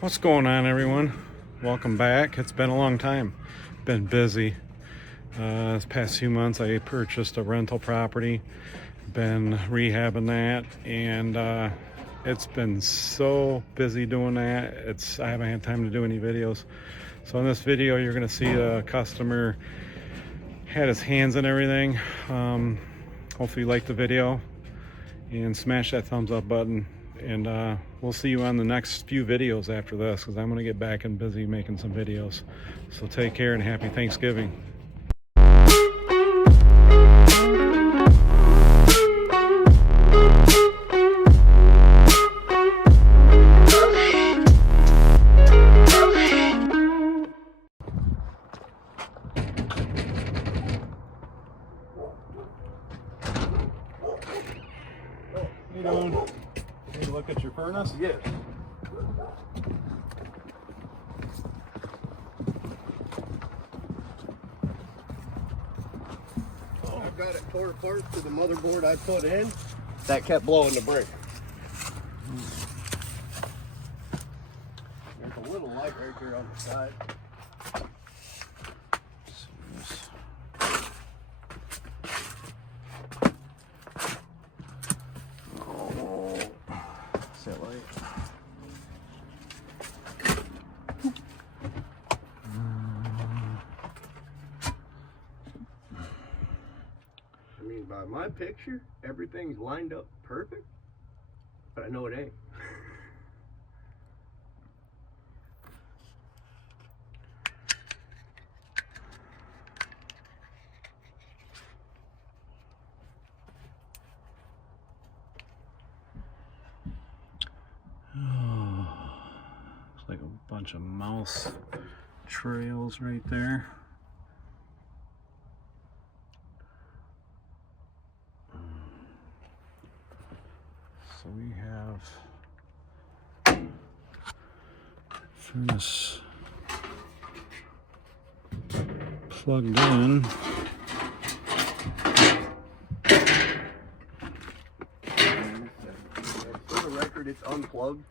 What's going on, everyone? Welcome back. It's been a long time. Been busy. This past few months I purchased a rental property, been rehabbing that, and it's been so busy doing that. I haven't had time to do any videos. So in this video you're going to see a customer had his hands in everything. Hopefully you like the video and smash that thumbs up button, and we'll see you on the next few videos after this, because I'm going to get back and busy making some videos. So take care and happy Thanksgiving. Hey, Don. Hey, look at your furnace? Yes. I've got it tore apart to the motherboard I put in. That kept blowing the breaker. There's a little light right there on the side. I mean, by my picture, everything's lined up perfect, but I know it ain't. Looks like a bunch of mouse trails right there. So we have furnace plugged in. For the record, it's unplugged.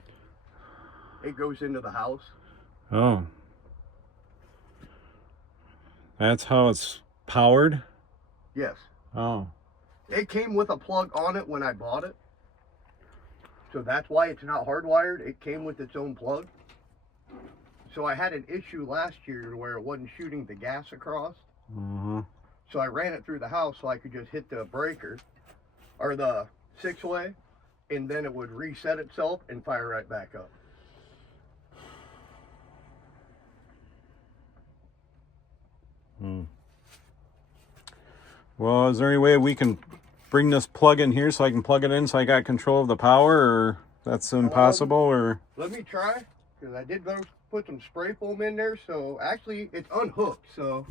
It goes into the house. Oh. That's how it's powered? Yes. Oh. It came with a plug on it when I bought it. So that's why it's not hardwired. It came with its own plug. So I had an issue last year where it wasn't shooting the gas across. So I ran it through the house so I could just hit the breaker or the 6-way, and then it would reset itself and fire right back up. Well, is there any way we can bring this plug in here so I can plug it in so I got control of the power, or that's impossible? Or let me try, because I did go put some spray foam in there. So actually it's unhooked, so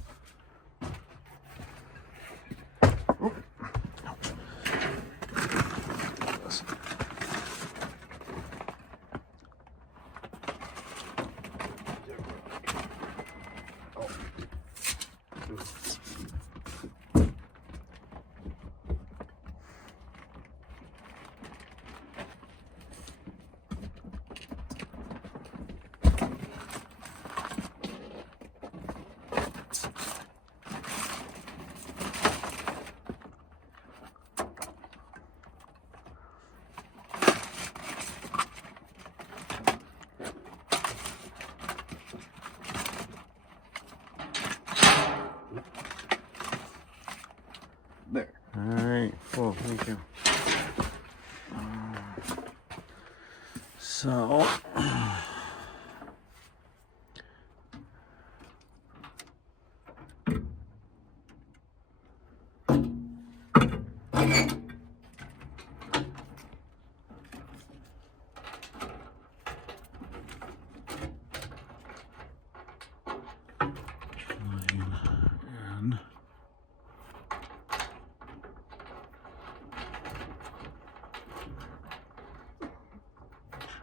there. all right, cool, thank you. So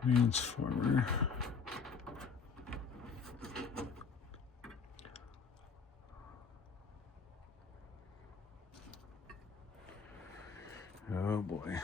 transformer. Oh boy.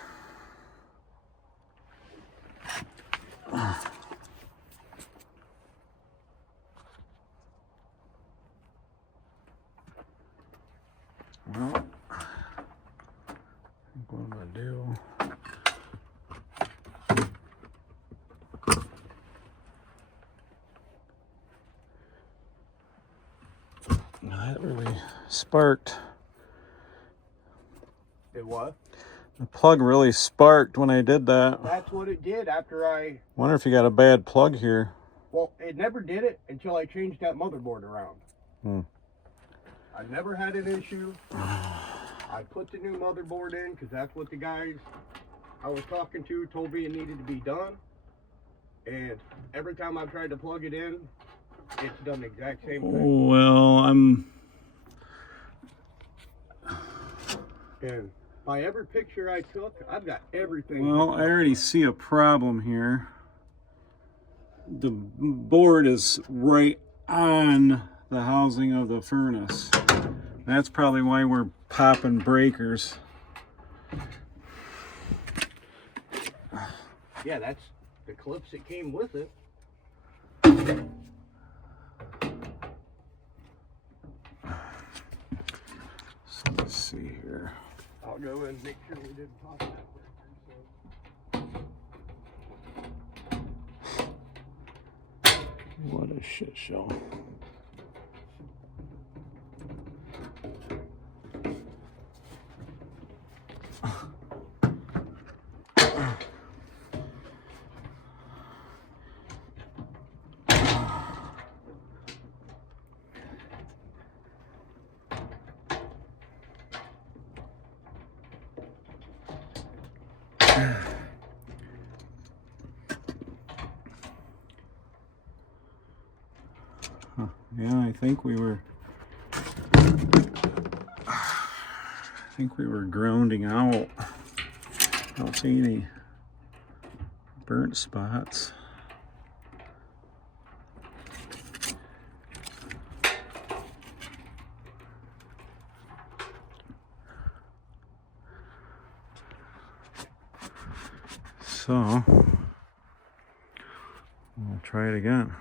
sparked. It was. The plug really sparked when I did that. That's what it did after I... Wonder if you got a bad plug here. Well, it never did it until I changed that motherboard around. I never had an issue. I put the new motherboard in because that's what the guys I was talking to told me it needed to be done. And every time I tried to plug it in, it's done the exact same thing. Well, And by every picture I took, I've got everything. well, I already see a problem here. The board is right on the housing of the furnace. That's probably why we're popping breakers. Yeah, that's the clips that came with it. So let's see here. I'll go and make sure we didn't pop that breaker. What a shit show. Yeah, I think we were grounding out. I don't see any burnt spots. So we'll try it again.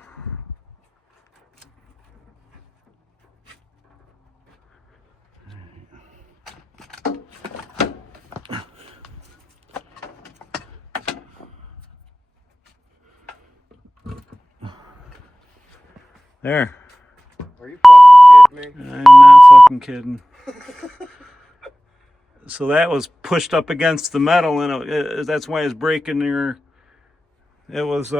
There. Are you fucking kidding me? I'm not fucking kidding. So that was pushed up against the metal, and that's why it's breaking your... It was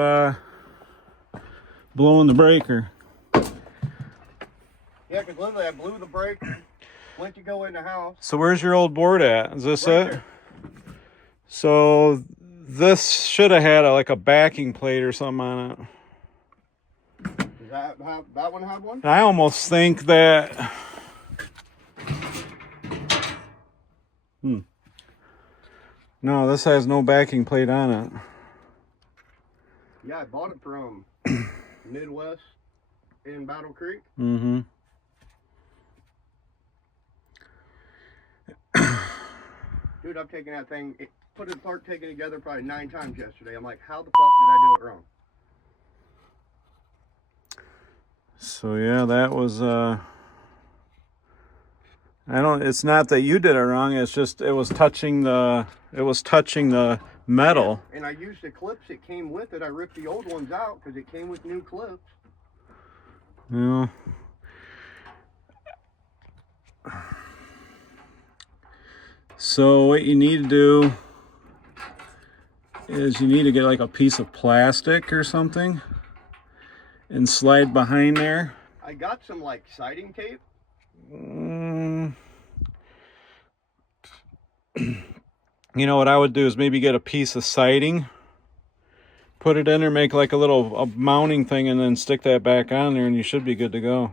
blowing the breaker. Yeah, because literally I blew the breaker, went to go in the house. So where's your old board at? Is this Right it? there. So this should have had like a backing plate or something on it. Does that one have one? I almost think that... No, this has no backing plate on it. Yeah, I bought it from Midwest in Battle Creek. Mm-hmm. Dude, I've taken that thing, put it apart, taken it together probably 9 times yesterday. I'm like, how the fuck did I do it wrong? So yeah, that was it's not that you did it wrong, it's just it was touching the metal. And I used the clips that came with it. I ripped the old ones out because it came with new clips. Yeah. So what you need to do is you need to get like a piece of plastic or something and slide behind there. I got some like siding tape. You know what I would do is maybe get a piece of siding, put it in there, make like a mounting thing, and then stick that back on there, and you should be good to go.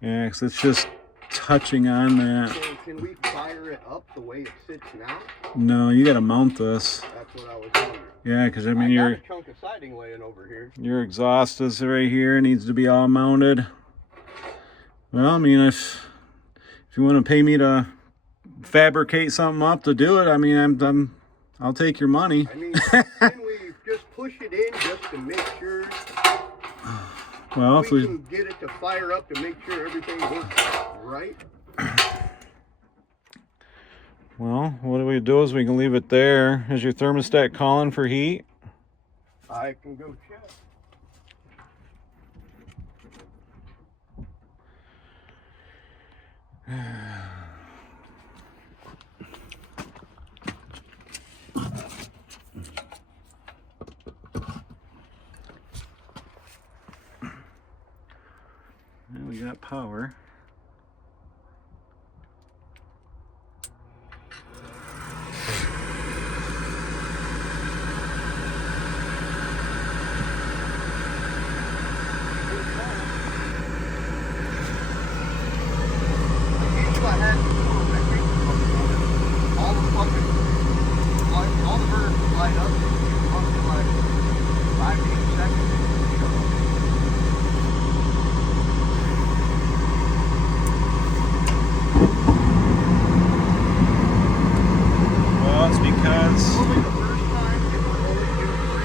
Yeah, because it's just touching on that. So can we fire it up the way it sits now? No, you got to mount this. That's what I was wondering. Yeah, because I mean, I got a chunk of siding laying over here. Your exhaust is right here, needs to be all mounted. Well, I mean, if you want to pay me to fabricate something up to do it, I mean, I'll take your money. I mean, can we just push it in just to make sure well, we can get it to fire up to make sure everything works right? Well, what we do is we can leave it there. Is your thermostat calling for heat? I can go check. And we got power. All the birds light up for like 5 to 8 seconds. Well, it's because Only the first time it would only do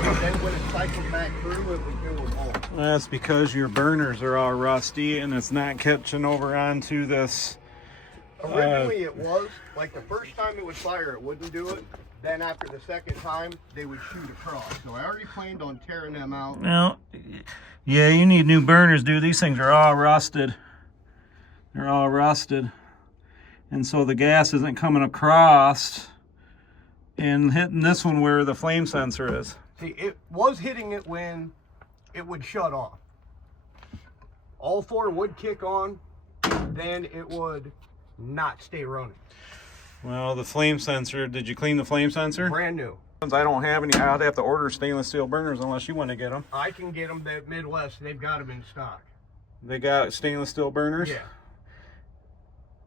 3, then when it cycled back through, it would do them all. that's because your burners are all rusty and it's not catching over onto this. Originally it was, like the first time it would fire, it wouldn't do it. Then after the second time, they would shoot across. So I already planned on tearing them out. Well, yeah, you need new burners, dude. These things are all rusted. They're all rusted. And so the gas isn't coming across and hitting this one where the flame sensor is. See, it was hitting it when it would shut off. All 4 would kick on, then it would not stay running. Well, the flame sensor, did you clean the flame sensor? Brand new. I don't have any. I'd have to order stainless steel burners unless you want to get them. I can get them at Midwest. They've got them in stock. They got stainless steel burners? Yeah.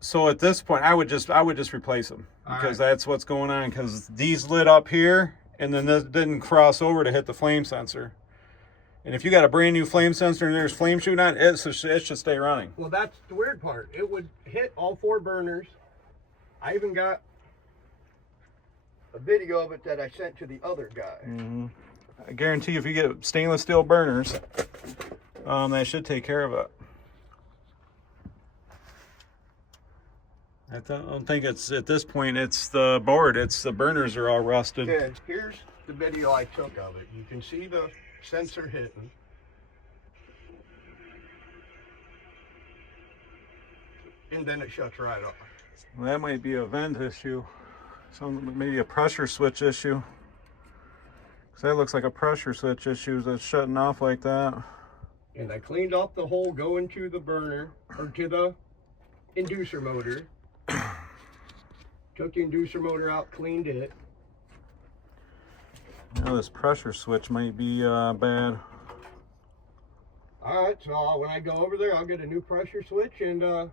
So at this point, I would just replace them because right. that's what's going on. Because these lit up here, and then this didn't cross over to hit the flame sensor. And if you got a brand new flame sensor and there's flame shooting on it, it should stay running. Well, that's the weird part. It would hit all 4 burners. I even got a video of it that I sent to the other guy. Mm-hmm. I guarantee you, if you get stainless steel burners, that should take care of it. I don't think it's, at this point, it's the board. It's the burners are all rusted. Okay, here's the video I took of it. You can see the sensor hitting. And then it shuts right off. Well, that might be a vent issue. Maybe a pressure switch issue. Because that looks like a pressure switch issue that's shutting off like that. And I cleaned off the hole going to the burner, or to the inducer motor. Took the inducer motor out, cleaned it. Now this pressure switch might be bad. Alright, so when I go over there, I'll get a new pressure switch and a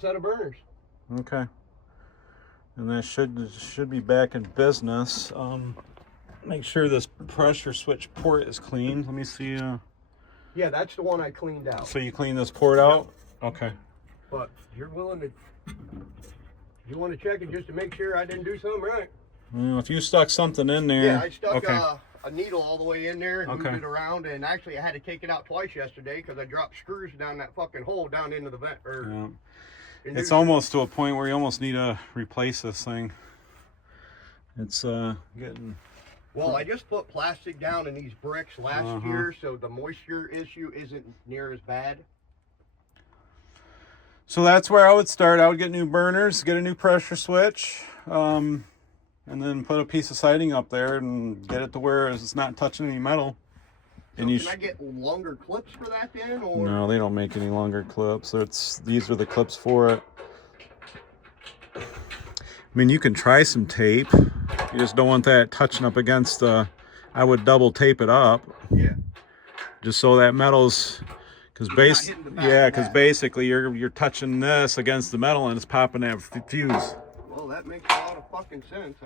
set of burners. Okay. And that should be back in business. Make sure this pressure switch port is clean. Let me see. Yeah, that's the one I cleaned out. So you clean this port out? Okay. But you're willing to, you want to check it just to make sure I didn't do something right. Well, if you stuck something in there. Yeah, I stuck okay. A needle all the way in there and moved it around, and actually I had to take it out twice yesterday because I dropped screws down that fucking hole down into the vent. Yeah. It's almost to a point where you almost need to replace this thing. It's getting... Well, I just put plastic down in these bricks last year, so the moisture issue isn't near as bad. So that's where I would start. I would get new burners, get a new pressure switch, and then put a piece of siding up there and get it to where it's not touching any metal. So and can I get longer clips for that then? Or? No, they don't make any longer clips. These are the clips for it. I mean, you can try some tape. You just don't want that touching up against the... I would double tape it up. Yeah. Just so that metal's... Because basically you're touching this against the metal and it's popping that fuse. Well, that makes a lot of fucking sense.